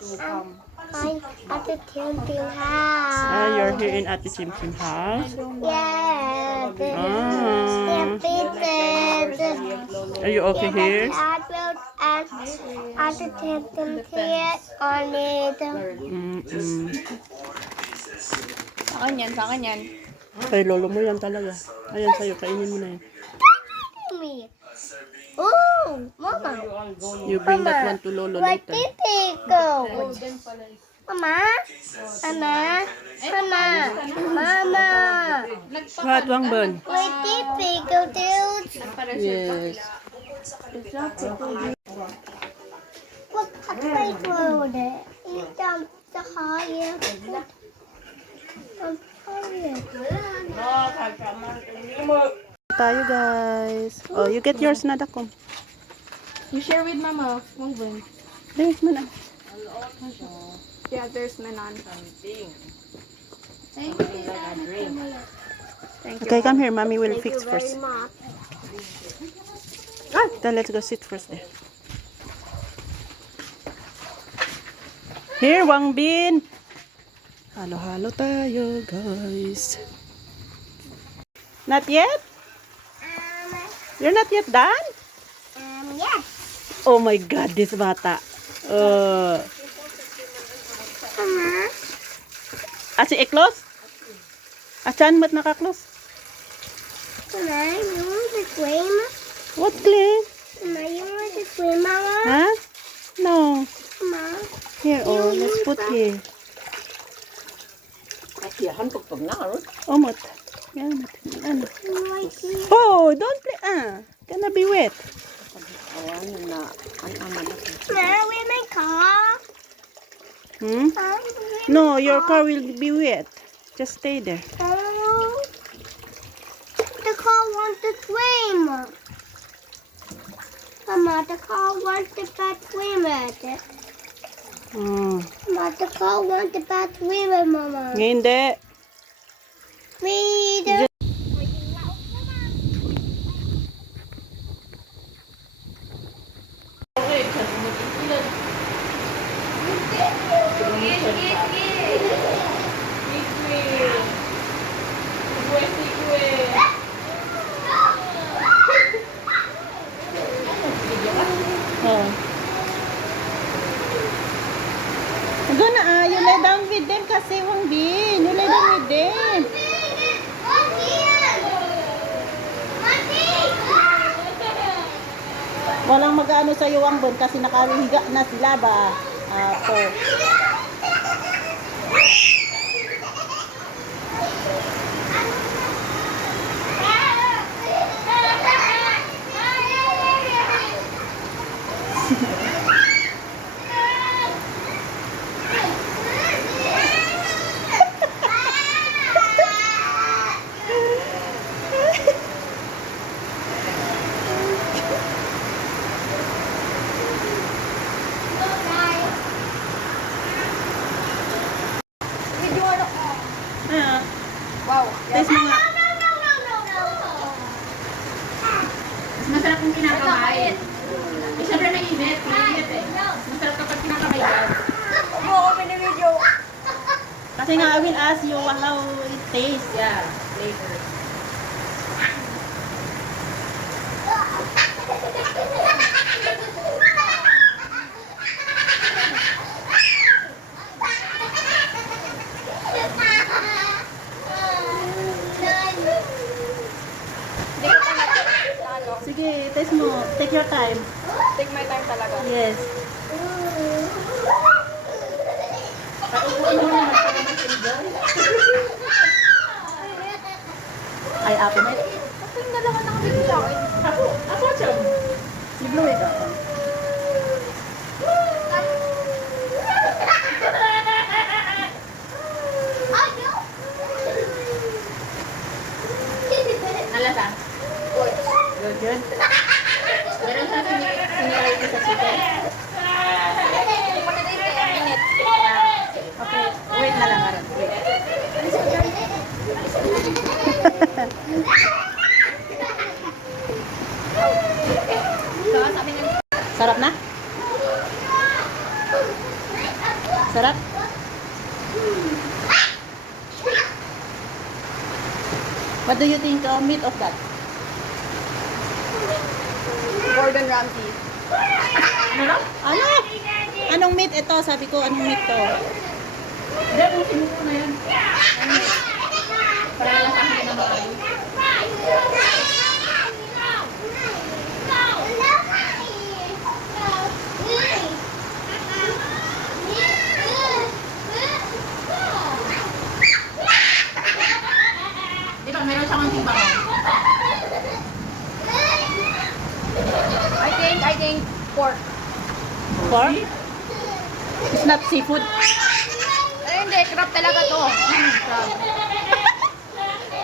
I'm at the Tim Tim house. You're here in Ate Chim Chim house? Yeah. Are you okay here? At the Tim Tim here on it. Sa akin yan, sa akin yan. Kay lolo mo yan talaga. Ayan sa'yo, kainin mo na yan. Me. Oh, Mama. You bring that one to lolo Where later. did it go? Mama? Mama? Mama? Mama? What, Wangbon? Where did it go, dude? Yes. What kind of road? It's the higher. I'm tired. Tayo guys. Oh, you get yours na dakom. You share with Mama. Wangbon. There's man. Yeah, there's Manon. Okay, come here. Mommy will fix first. Much. Then let's go sit first there. Here, Wangbin. Halo-halo tayo guys. Not yet? You're not yet done? Yes. Oh my God, this bata. Mama? Asi close? Achan mat naka-close? Mama, you want to swim? What clean? Mama, you want to swim, Mama? Huh? No. Mama? Here, oh, let's put here. Oh, mat. Yan, mat. Ano? Like this. Oh, don't play. Gonna be wet. Mama, where's my car? Hmm? No, your car will be wet. Just stay there. Oh, the car wants to swim. Mama, the car wants to swim at it. Mama, the car wants to swim at Mama. Hindi. Read. Oh. Gonna, you lay down with them kasi, Wangbin. You lay down with them. Walang mag-ano sa'yo, Wangbon, kasi nakahiga na sila ba? Ako. Wow. Taste mo nga. Mas masarap kung kinakamay. Eh, syempre mainit. Mainit eh. Mas masarap kapag kinakamay ka. Kasi nga, I will ask you how it tastes. Yeah, later. Sige, taste mo. Take your time. Take my time talaga. Yes. Ay, apple na. Ito yung dalawa na kami sa akin. Ako, Chum. Siglo ito. Nalasa. Good, good. Meron sa sinilay ko sa chicken. Okay, wait na lang, Aran. Wait. So, sabi nga Sarap? What do you think meat of that? Gordon Ramsay. Ano lang? Ano? Anong meat ito? Sabi ko, anong meat to? Hindi, busin mo muna yan. Para lang sa akin na maayo. Di ba, meron siyang anting baka? I think pork. Pork? It's not seafood. Eh, hindi. Crab talaga to. Crab.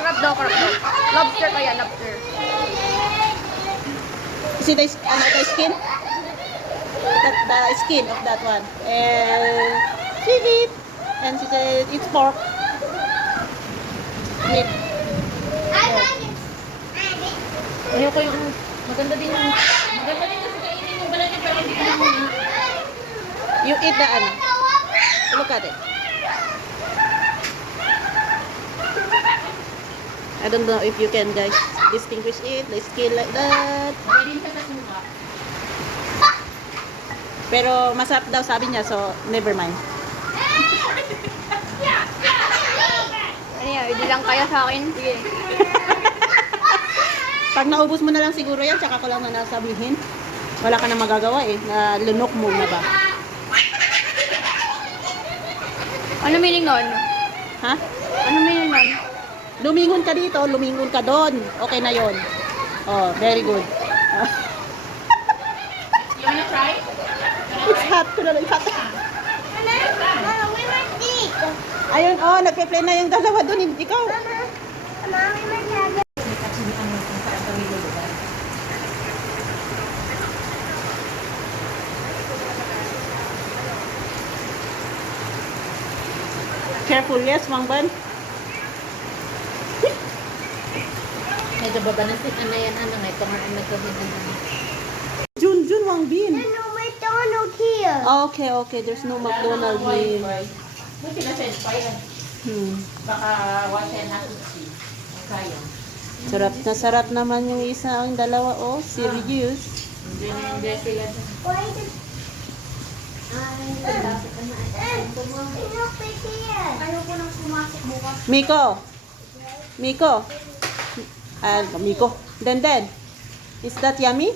Crab daw, crab daw. Lobster kaya, lobster. Is it the skin? The skin of that one. And seaweed. And she said it's pork. Meat. Ayoko yung maganda din kasi kainin yung balat niya pero hindi ko na muna. You eat the ano. Look at it. I don't know if you can guys distinguish it, the skin like that. Pwede rin sa suka. Pero masarap daw sabi niya, so never mind. Ano yan? Hindi lang kaya sa akin. Sige. Pag naubos mo na lang siguro yan, tsaka ko lang na nasabihin. Wala ka na magagawa eh, na lunok mo na ba? Ano meaning nun? Ha? Ano meaning nun? Lumingon ka dito, lumingon ka doon. Okay na yon. Oh, very good. You wanna try? It's hot ko na lang, hot. Ayun, oh, nagpe-play na yung dalawa doon, ikaw. Careful, yes, Mangban. Medyo babanasin na yan, ano nga, ito nga ang nagkawin na. Jun, Wangbin. No McDonald's here. Okay, okay, there's no McDonald's here. Buti na sense pa yan. Baka wash and not to see. Sayang. Sarap naman yung isa, ang dalawa, oh, serious. Hindi sila. Why did ayoko nang pumasok bukas. Miko. Miko. Then. Is that yummy?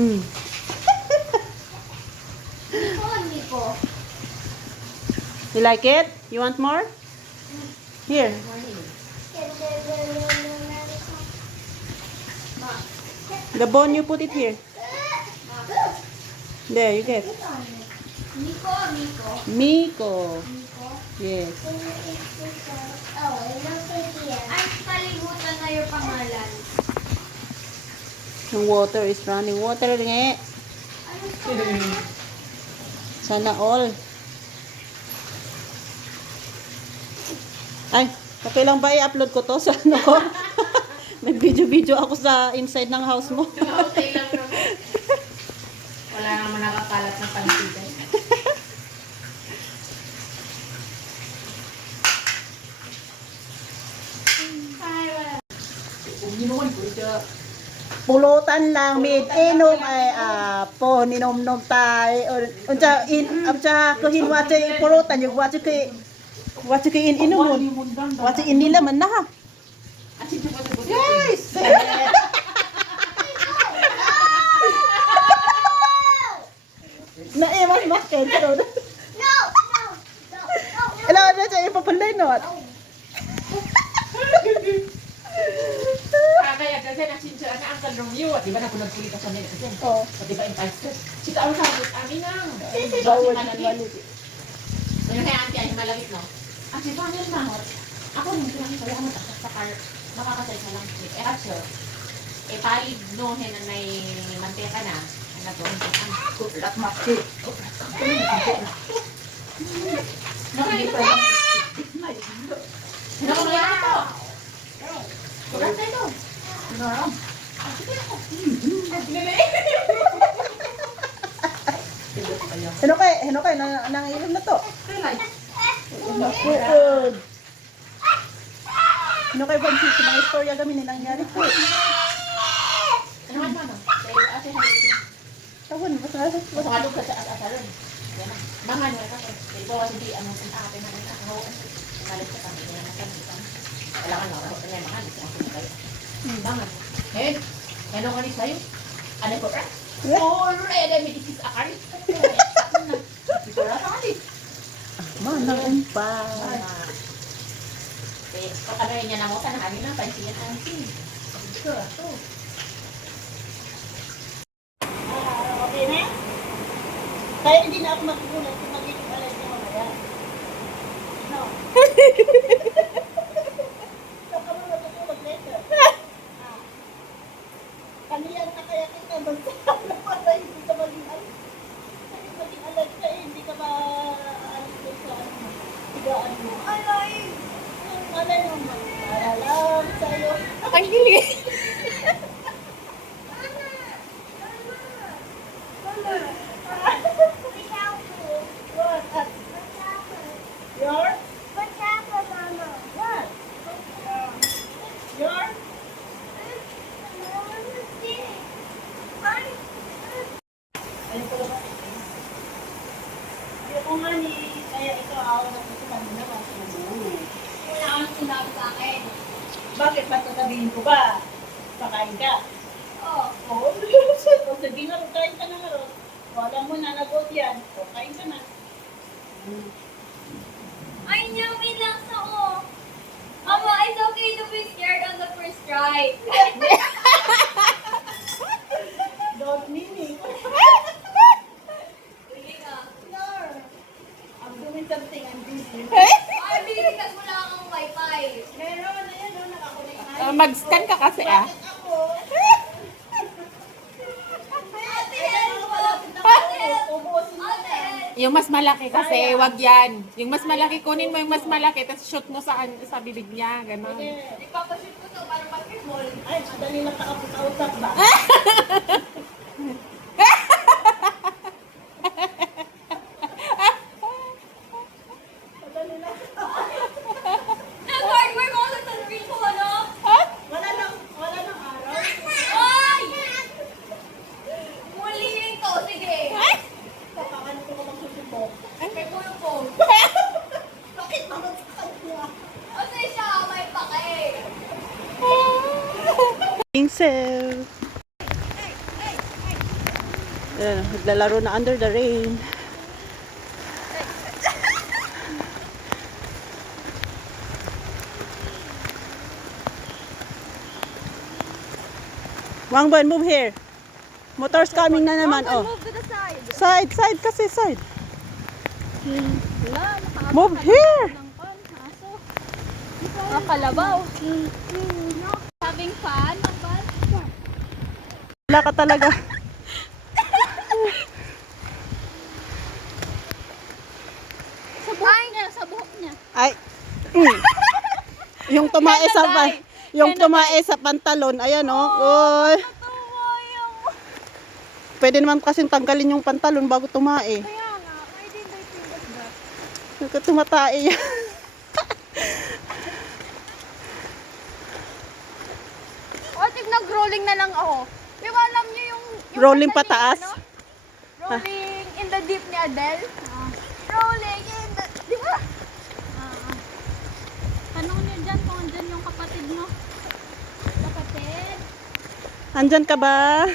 Mm. Miko. You like it? You want more? Here. The bone, you put it here. There, you get. Miko. Yes. Ay, kalimutan na yung pangalan. The water is running. Water nga. Sana all. Ay, okay lang ba i-upload ko to sa ano ko? Nag-video ako sa inside ng house mo. Okay lang bro. Wala naman nakakalat ng pansigan. Pulutan lang mid inom ay po ninom-nom tay unsa kuhin watay pulutan yung watay in inom watay in nila man na ha. Yes. Na mas kentro. Ela na sa ipapalay not. Kaya kasi nasinsa na ang Romeo, di ba napunod ko sa nila kasi. Oh. Di ba entitled? Si Tao sa amin nang. Bawal malagit. Yung kaya auntie ay malagit no. At si Daniel Mahot, ako rin kaya kaya ano sa car, makakasay sa lang. Eh actually, palig no hen na may mantika na. Ano to? Ang kutlat maki. Nakalipa. Ano ko na ito? Kulat na ito. Ano? Sige ako. Hinukay, nanginom na to. Kailan? Nakuod. Hinukay ba sa mga istorya kami nilang nangyari po. Ano man mama? Kaya ate halika. Tawon, masasas. Masalog ka sa asalon. Mangan mo kasi. Kaya po kasi di ano ang ate na nila. Malit ka kami na nakakita. Kailangan na ako na mangan sa ako kayo. Mangan. Eh, ano ka ni sayo? Ano ko ra? Already may disease akari. Ito ra kali. Manang umpa. Eh, pagkanoy niya na mo tanahani na pansin ang sin. Ito ra to. Okay na? Kaya hindi na ako magugulat kung magiging alas niya mamaya. No. Saka mo matutulog later. Kaniyan na kaya kita magsasabi para hindi ka maging alas. Kasi maging alas ka hindi ka ma-alis doon sa higaan mo. Alay! Alay naman. Alam sa'yo. Ang hilig. What? Your? What's happened, Mama? What? Your? Ayun ko naman. Ayun ko nga ni, kaya ito ako na gusto kami na masulo. Wala kang sinabi sa akin. Bakit ba sasabihin ko ba? Pakain ka. Oo. Oo, o sige nga, kain ka na nga ron. Wala mo na nagot yan. O, kain ka na. Ay, yummy lang sa o. Mama, it's okay to be scared on the first try. Don't meaning. Sige nga. I'm doing something, I'm busy. Ay, binigyan mo lang ang wifi. Meron na yan, no? Nakakunik na. Mag-scan ka kasi ah. Ako. Ate, help po. Ubusin mo Ate, na. help. Yung mas malaki kasi, wag yan. Yung mas malaki, kunin mo yung mas malaki, tapos shoot mo sa bibig niya, gano'n. Ipapashoot ko to para basketball. Ay, madali lang nakapag-usap ba? Madali lang. Ang hardware mo sa screen ko, ano? Wala nang araw. Ay! Muliin to, sige. Pakakano ko magsusubok. May kulong ko. Bakit naman sa kanya? Kasi siya, may pake. Pinsel. Ayan, naglalaro na under the rain. Wangban, move here. Motor's coming na naman, oh. Move to the side. Side kasi, side. Wala, Move here. Nakalabaw. Having fun? Wala ka talaga. Sa buhok niya, sa buhok niya. Ay. Yung tumae sa pantalon, ayan oh. Oy. Pwede naman kasi tanggalin yung pantalon bago tumae. Kaya nga, I didn't think of that. Tumatae yan. What if nag-rolling na lang ako? Di ba alam niyo yung Rolling kanta ni, pataas? ano? Rolling in the deep ni Adele? Rolling in the... Di ba? Tanong niyo dyan kung andyan yung kapatid mo. Kapatid? Andyan ka ba?